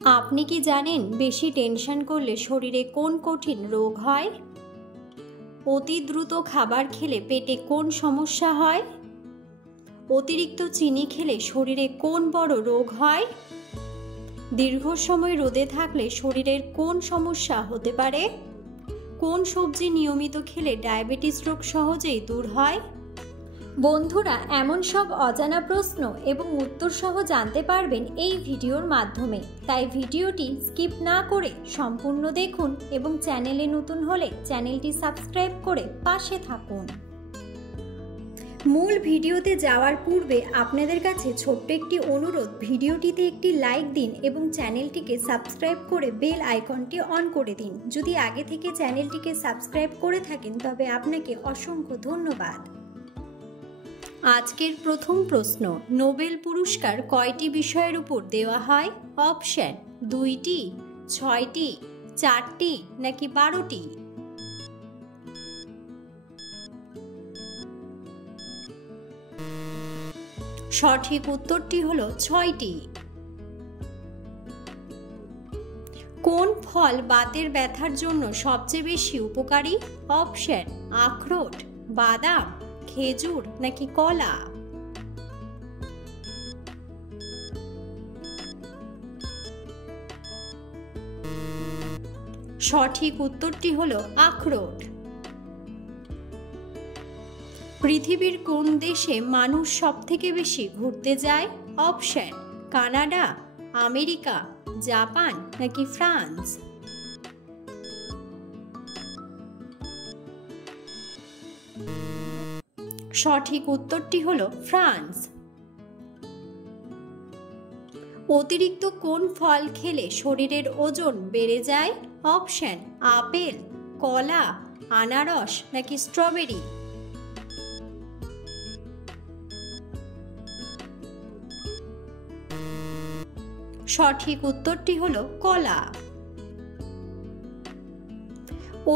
আপনি কি জানেন বেশি টেনশন করলে শরীরে কোন কঠিন রোগ হয়? অতি দ্রুত খাবার খেলে পেটে কোন সমস্যা হয়? অতিরিক্ত চিনি খেলে শরীরে কোন বড় রোগ হয়? দীর্ঘ সময় রোদে থাকলে শরীরের কোন সমস্যা হতে পারে? কোন সবজি নিয়মিত খেলে ডায়াবেটিস রোগ সহজেই দূর হয়? বন্ধুরা, এমন সব অজানা প্রশ্ন এবং উত্তর সহ জানতে পারবেন এই ভিডিওর মাধ্যমে। তাই ভিডিওটি স্কিপ না করে সম্পূর্ণ দেখুন এবং চ্যানেলে নতুন হলে চ্যানেলটি সাবস্ক্রাইব করে পাশে থাকুন। মূল ভিডিওতে যাওয়ার পূর্বে আপনাদের কাছে ছোট্ট একটি অনুরোধ, ভিডিওটিতে একটি লাইক দিন এবং চ্যানেলটিকে সাবস্ক্রাইব করে বেল আইকনটি অন করে দিন। যদি আগে থেকে চ্যানেলটিকে সাবস্ক্রাইব করে থাকেন তবে আপনাকে অসংখ্য ধন্যবাদ। আজকের প্রথম প্রশ্ন, নোবেল পুরস্কার কয়টি বিষয়ের উপর দেওয়া হয়? অপশন: 2টি, 6টি, 4টি নাকি 12টি? সঠিক উত্তরটি হলো 6টি। কোন ফল বাতের ব্যথার জন্য সবচেয়ে বেশি উপকারী? অপশন: আখরোট, বাদাম, খেজুর নাকি কলা? সঠিক উত্তরটি হলো আখরোট। পৃথিবীর কোন দেশে মানুষ সবথেকে বেশি ঘুরতে যায়? অপশন: কানাডা, আমেরিকা, জাপান নাকি ফ্রান্স? সঠিক উত্তরটি হলো ফ্রান্স। অতিরিক্ত কোন ফল খেলে শরীরের ওজন বেড়ে যায়? অপশন: আপেল, কলা, আনারস নাকি স্ট্রবেরি? সঠিক উত্তরটি হলো কলা।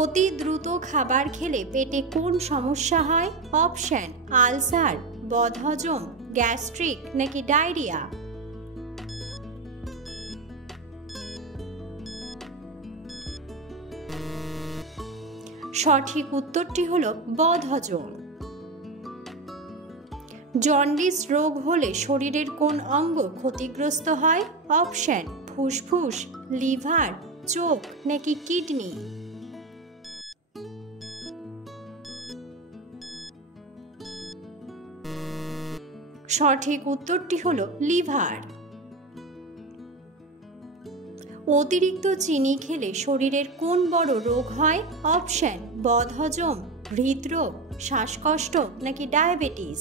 অতি দ্রুত খাবার খেলে পেটে কোন সমস্যা হয়? অপশন: আলসার, বদহজম, গ্যাস্ট্রিক নাকি ডায়রিয়া? সঠিক উত্তরটি হলো বদহজম। জন্ডিস রোগ হলে শরীরের কোন অঙ্গ ক্ষতিগ্রস্ত হয়? অপশন: ফুসফুস, লিভার, চোখ নাকি কিডনি? সঠিক উত্তরটি হলো লিভার। অতিরিক্ত চিনি খেলে শরীরের কোন বড় রোগ হয়? অপশন: বদহজম, হৃদরোগ, শ্বাসকষ্ট নাকি ডায়াবেটিস?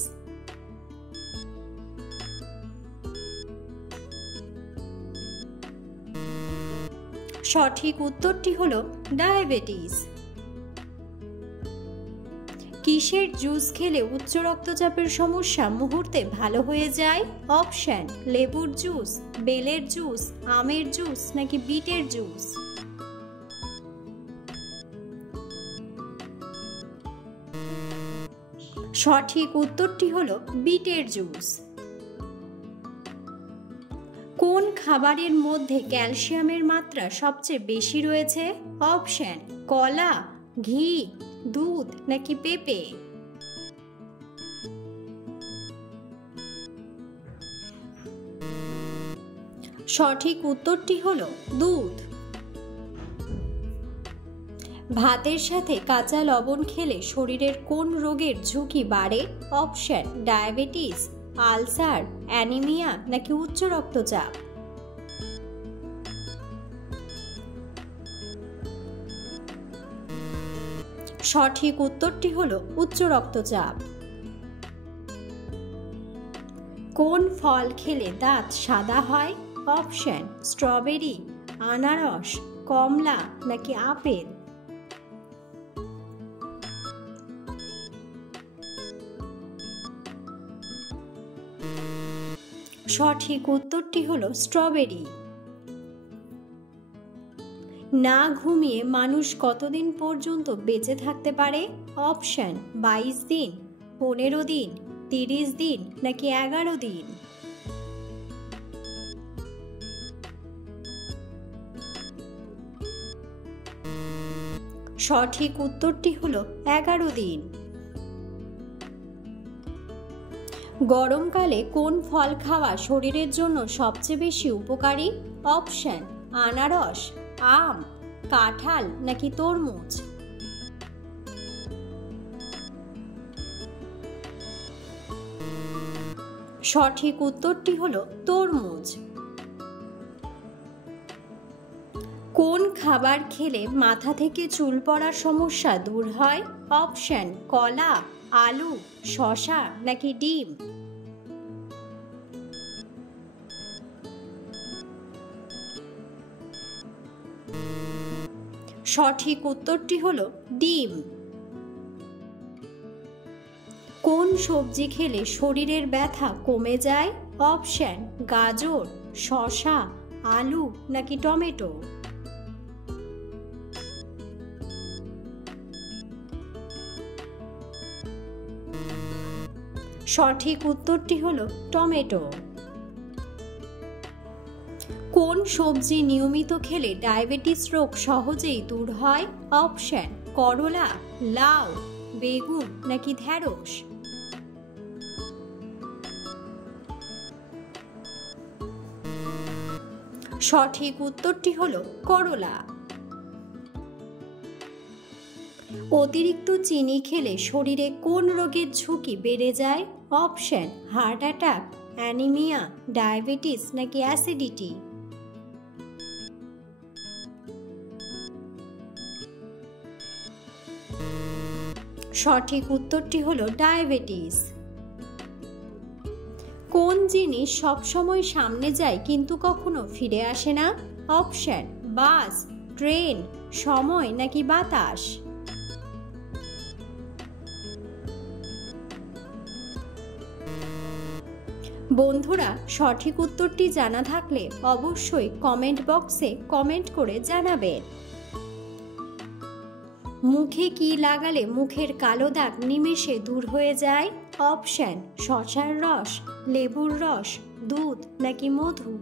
সঠিক উত্তরটি হলো ডায়াবেটিস। কিসের জুস খেলে উচ্চ রক্তচাপের সমস্যা মুহূর্তে ভালো হয়ে যায়? অপশন: লেবুর জুস, বেলের জুস, আমের জুস নাকি বিটের জুস? সঠিক উত্তরটি হলো বিটের জুস। কোন খাবারের মধ্যে ক্যালসিয়ামের মাত্রা সবচেয়ে বেশি রয়েছে? অপশন: কলা, ঘি, দুধ নাকি পেঁপে? সঠিক উত্তরটি হলো দুধ। ভাতের সাথে কাঁচা লবণ খেলে শরীরের কোন রোগের ঝুঁকি বাড়ে? অপশন: ডায়াবেটিস, আলসার, অ্যানিমিয়া নাকি উচ্চ রক্তচাপ? সঠিক উত্তরটি হলো উচ্চ রক্তচাপ। কোন ফল খেলে দাঁত সাদা হয়? অপশন: স্ট্রবেরি, আনারস, কমলা নাকি আপেল? সঠিক উত্তরটি হলো স্ট্রবেরি। না ঘুমিয়ে মানুষ কতদিন পর্যন্ত বেঁচে থাকতে পারে? অপশন: 22 দিন, 15 দিন, 30 দিন নাকি 11 দিন? সঠিক উত্তরটি হলো 11 দিন। গরমকালে কোন ফল খাওয়া শরীরের জন্য সবচেয়ে বেশি উপকারী? অপশন: আনারস, আম, কাঁঠাল নাকি তরমুজ। সঠিক উত্তরটি হলো তরমুজ। কোন খাবার খেলে মাথা থেকে চুল পড়ার সমস্যা দূর হয়? অপশন: কলা, আলু, শসা নাকি ডিম। সঠিক উত্তরটি হলো ডিম। কোন সবজি খেলে শরীরের ব্যথা কমে যায়? অপশন: গাজর, শসা, আলু নাকি টমেটো। সঠিক উত্তরটি হলো টমেটো। কোন সবজি নিয়মিত খেলে ডায়াবেটিস রোগ সহজেই দূর হয়? অপশন: করলা, লাউ, বেগুন নাকি ঢেঁড়স। সঠিক উত্তরটি হলো করলা। অতিরিক্ত চিনি খেলে শরীরে কোন রোগের ঝুঁকি বেড়ে যায়? Option: heart attack, anaemia, diabetes নাকি অ্যাসিডিটি। সঠিক উত্তরটি হলো ডায়াবেটিস। কোন জিনিস সবসময় সামনে যায় কিন্তু কখনো ফিরে আসে না? অপশন: বাস, ট্রেন, সময় নাকি বাতাস। বন্ধুরা, সঠিক উত্তরটি জানা থাকলে অবশ্যই কমেন্ট বক্সে কমেন্ট করে জানাবেন। মুখে কি লাগালে মুখের কালো দাগ নিমেষে দূর হয়ে যায়? অপশন: শসার রস, লেবুর রস, দুধ নাকি মধু।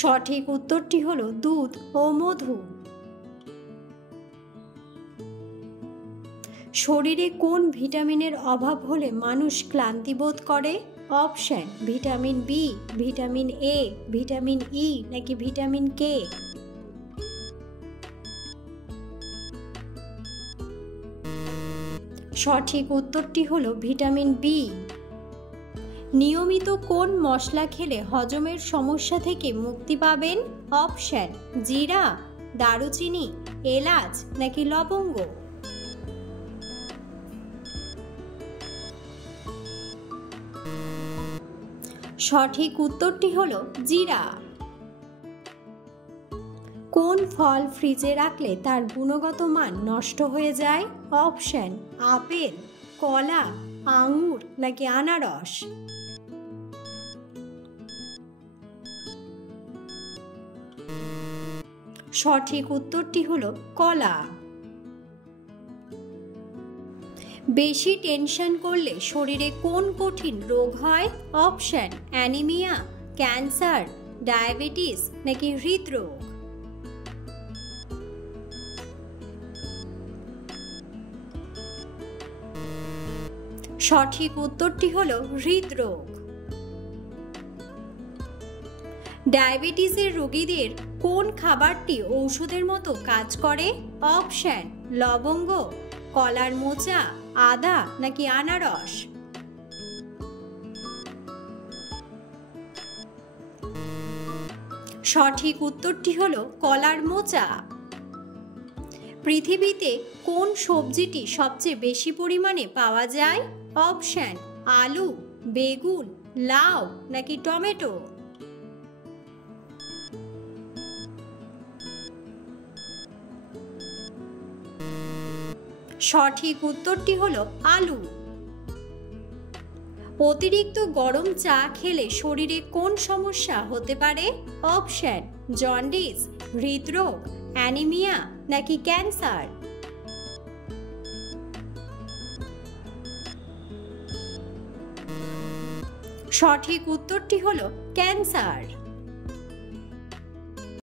সঠিক উত্তরটি হলো দুধ ও মধু। শরীরে কোন ভিটামিনের অভাব হলে মানুষ ক্লান্তি বোধ করে? Option: vitamin B, vitamin A, vitamin E নাকি ভিটামিন কে। সঠিক উত্তরটি হলো ভিটামিন বি। নিয়মিত কোন মশলা খেলে হজমের সমস্যা থেকে মুক্তি পাবেন? অপশন: জিরা, দারুচিনি, এলাচ নাকি লবঙ্গ। সঠিক উত্তরটি হলো জিরা। কোন ফল ফ্রিজে রাখলে তার গুণগত মান নষ্ট হয়ে যায়? অপশন: আপেল, কলা, আঙ্গুর নাকি আনারস। সঠিক উত্তরটি হলো কলা। বেশি টেনশন করলে শরীরে কোন কঠিন রোগ হয়? অপশন: অ্যানিমিয়া, ক্যান্সার, ডায়াবেটিস নাকি হৃদরোগ। সঠিক উত্তরটি হলো হৃদরোগ। ডায়াবেটিসের রোগীদের কোন খাবারটি ঔষধের মতো কাজ করে? অপশন: লবঙ্গ, কলার মোচা, আদা নাকি আনারস। সঠিক উত্তরটি হলো কলার মোচা। পৃথিবীতে কোন সবজিটি সবচেয়ে বেশি পরিমাণে পাওয়া যায়? অপশন: আলু, বেগুন, লাউ নাকি টমেটো। সঠিক উত্তরটি হলো আলু। অতিরিক্ত গরম চা খেলে শরীরে কোন সমস্যা হতে পারে? অপশন: জন্ডিস, হৃদরোগ, অ্যানিমিয়া নাকি ক্যান্সার। সঠিক উত্তরটি হলো ক্যান্সার।